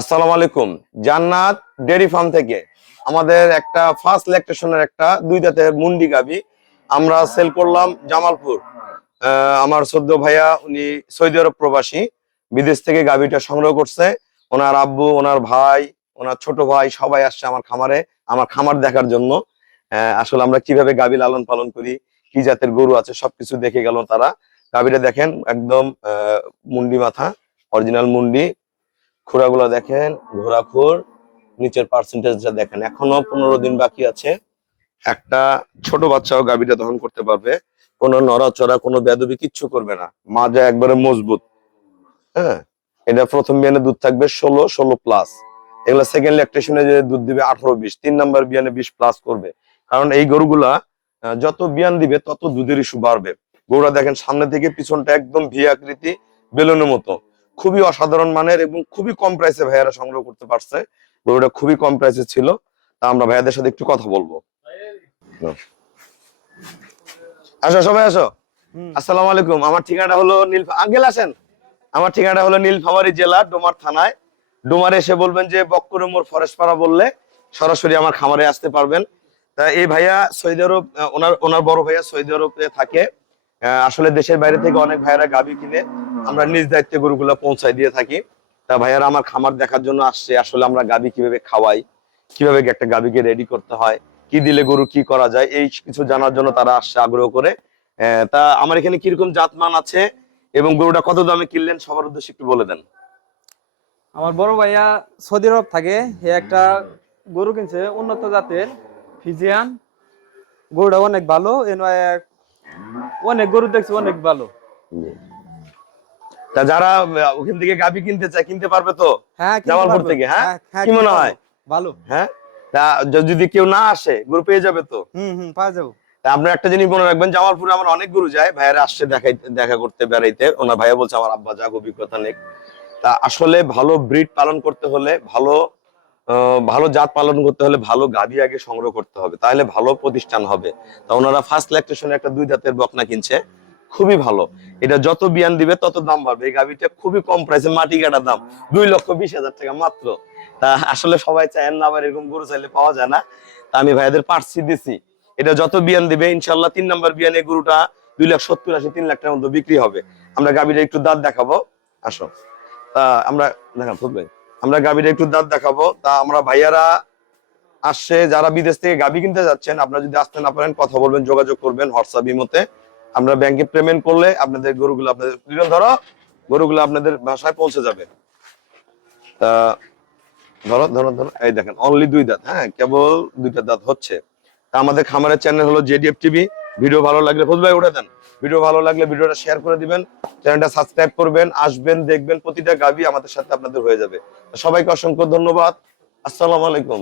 আসসালামু আলাইকুম। জান্নাত ডেয়ারি ফার্ম থেকে আমাদের একটা ফার্স্ট ল্যাকটেশনের একটা দুই দাঁতের মুন্ডি গাভী আমরা সেল করলাম জামালপুর। আমার সদ্য ভাইয়া উনি সৌদি আরব প্রবাসী, বিদেশ থেকে গাভীটা সংগ্রহ করছে। ওনার আব্বু, ওনার ভাই, ওনার ছোট ভাই সবাই আসছে আমার খামারে, আমার খামার দেখার জন্য। আসলে আমরা কিভাবে গাভী লালন পালন করি, কি জাতের গরু আছে সবকিছু দেখে গেল তারা। গাভীটা দেখেন একদম মুন্ডি মাথা, অরিজিনাল মুন্ডি। খুরাগুলো দেখেন, ঘোড়া খুর, নিচের পার্সেন্টেজটা দেখেন। এখনো 15 দিন বাকি আছে। একটা ছোট বাচ্চাও গাভীটা দহন করতে পারবে, কোনো নড়াচড়া কোনো বেদবি কিচ্ছু করবে না। মাজা একবারে মজবুত। হ্যাঁ, এটা প্রথম বিয়ানে দুধ থাকবে 16 প্লাস। এগুলা সেকেন্ড ল্যাকটেশনে যে দুধ দিবে 18-20, 3 নাম্বার বিয়ানে 20 প্লাস করবে। কারণ এই গরুগুলা যত বিয়ান দিবে তত দুধের ইস্যু বাড়বে। গরুরা দেখেন সামনে থেকে পিছনটা একদম ভি আকৃতি, বেলুনের মতো। খুবই অসাধারণ মানের এবং খুবই কম প্রাইসে ভাইয়ারা সংগ্রহ করতে পারছে। গরুটা খুবই কম প্রাইসে ছিল। তা আমরা ভাইয়াদের সাথে একটু কথা বলবো। আসো সবাই আসো। আসসালামু আলাইকুম। আমার ঠিকানাটা হলো আঙ্কেল আসেন। আমার ঠিকানাটা হলো নীলফামারী জেলা, ডোমার থানায়। ডোমারে এসে বলবেন যে বক্কর মোড় ফরেস্টপাড়া বললে সরাসরি আমার খামারে আসতে পারবেন। তা এই ভাইয়া সৌদি আরব, ওনার ওনার বড় ভাইয়া সৌদি আরবে থাকে। আসলে দেশের বাইরে থেকে অনেক ভাইয়ারা গাভী কিনে আমরা নিজ দায়িত্বে গরুগুলা পৌঁছায় দিয়ে থাকি। তা ভাইয়ারা আমার খামার দেখার জন্য আসছে। আসলে আমরা গাভী কিভাবে খাওয়াই, কিভাবে একটা গাভীকে রেডি করতে হয়, কি দিলে গরু কি করা যায়, এই কিছু জানার জন্য তারা আসছে আগ্রহ করে। তা আমার এখানে কিরকম জাতমান আছে এবং গরুটা কত দামে কিনলেন সবার উদ্দেশ্যে একটু বলে দেন। আমার বড় ভাইয়া সৌদি আরব থাকে, সে একটা গরু কিনছে উন্নত জাতের ফিজিয়ান। গরুটা অনেক ভালো, অনেক গরু দেখছি অনেক ভালো। তা যারা ওখান থেকে গাভী কিনতে চায় কিনতে পারবে তো? হ্যাঁ, জামালপুর থেকে? হ্যাঁ, কি মনে হয়? ভালো। হ্যাঁ, তা যদি কেউ না আসে গরু পেয়ে যাবে তো? পাওয়া যাবো। আপনার একটা জিনিস মনে রাখবেন, জামালপুরে আমার অনেক গরু যায়, ভাইয়ারা আসছে দেখা করতে বেড়াইতে। ওনার ভাইয়া বলছে আমার আব্বা যাক, অভিজ্ঞতা নেই। তা আসলে ভালো ব্রিড পালন করতে হলে, ভালো জাত পালন করতে হলে ভালো গাভী আগে সংগ্রহ করতে হবে, তাহলে ভালো প্রতিষ্ঠান হবে। তা ওনারা ফার্স্ট ল্যাকটেশনে একটা দুই দাঁতের বকনা কিনছে, খুবই ভালো। এটা যত বিয়ান দিবে তত দাম বাড়বে। এই গাভীটা খুবই কম প্রাইসে, মাটি কাটার দাম 2,20,000 টাকা মাত্র। তা আসলে সবাই চায় না, আবার এরকম গরু চাইলে পাওয়া যায় না। তা আমি ভাইয়াদের পার্সি দিছি, এটা যত বিয়ান দিবে ইনশাল্লাহ 3 নাম্বার বিয়ানে গরুটা 2,70,000 3 লাখ টাকার মতো বিক্রি হবে। আমরা গাভীটা একটু দাঁত দেখাবো, আসো। তা আমরা দেখান ভাই, আমরা গাভীটা একটু দাঁত দেখাবো। তা আমরা ভাইয়ারা আসছে যারা বিদেশ থেকে গাভী কিনতে যাচ্ছেন, আপনারা যদি আসতে না পারেন কথা বলবেন, যোগাযোগ করবেন হোয়াটসঅ্যাপ ইমোতে। আমরা ব্যাংকে পেমেন্ট করলে আপনাদের গরুগুলো, আপনাদের গরুগুলো আপনাদের বাসায় পৌঁছে যাবে। তা ধরো ধরো ধরো, এই দেখেন অনলি 2 দাঁত। হ্যাঁ, কেবল 2টা দাঁত হচ্ছে। তা আমাদের খামারের চ্যানেল হলো জেডিএফ টিভি। ভিডিও ভালো লাগলে ফোজ ভাই উঠে দেন, ভিডিও ভালো লাগলে ভিডিওটা শেয়ার করে দিবেন, চ্যানেলটা সাবস্ক্রাইব করবেন, আসবেন দেখবেন, প্রতিটা গাভী আমাদের সাথে আপনাদের হয়ে যাবে। সবাইকে অসংখ্য ধন্যবাদ। আসসালামু আলাইকুম।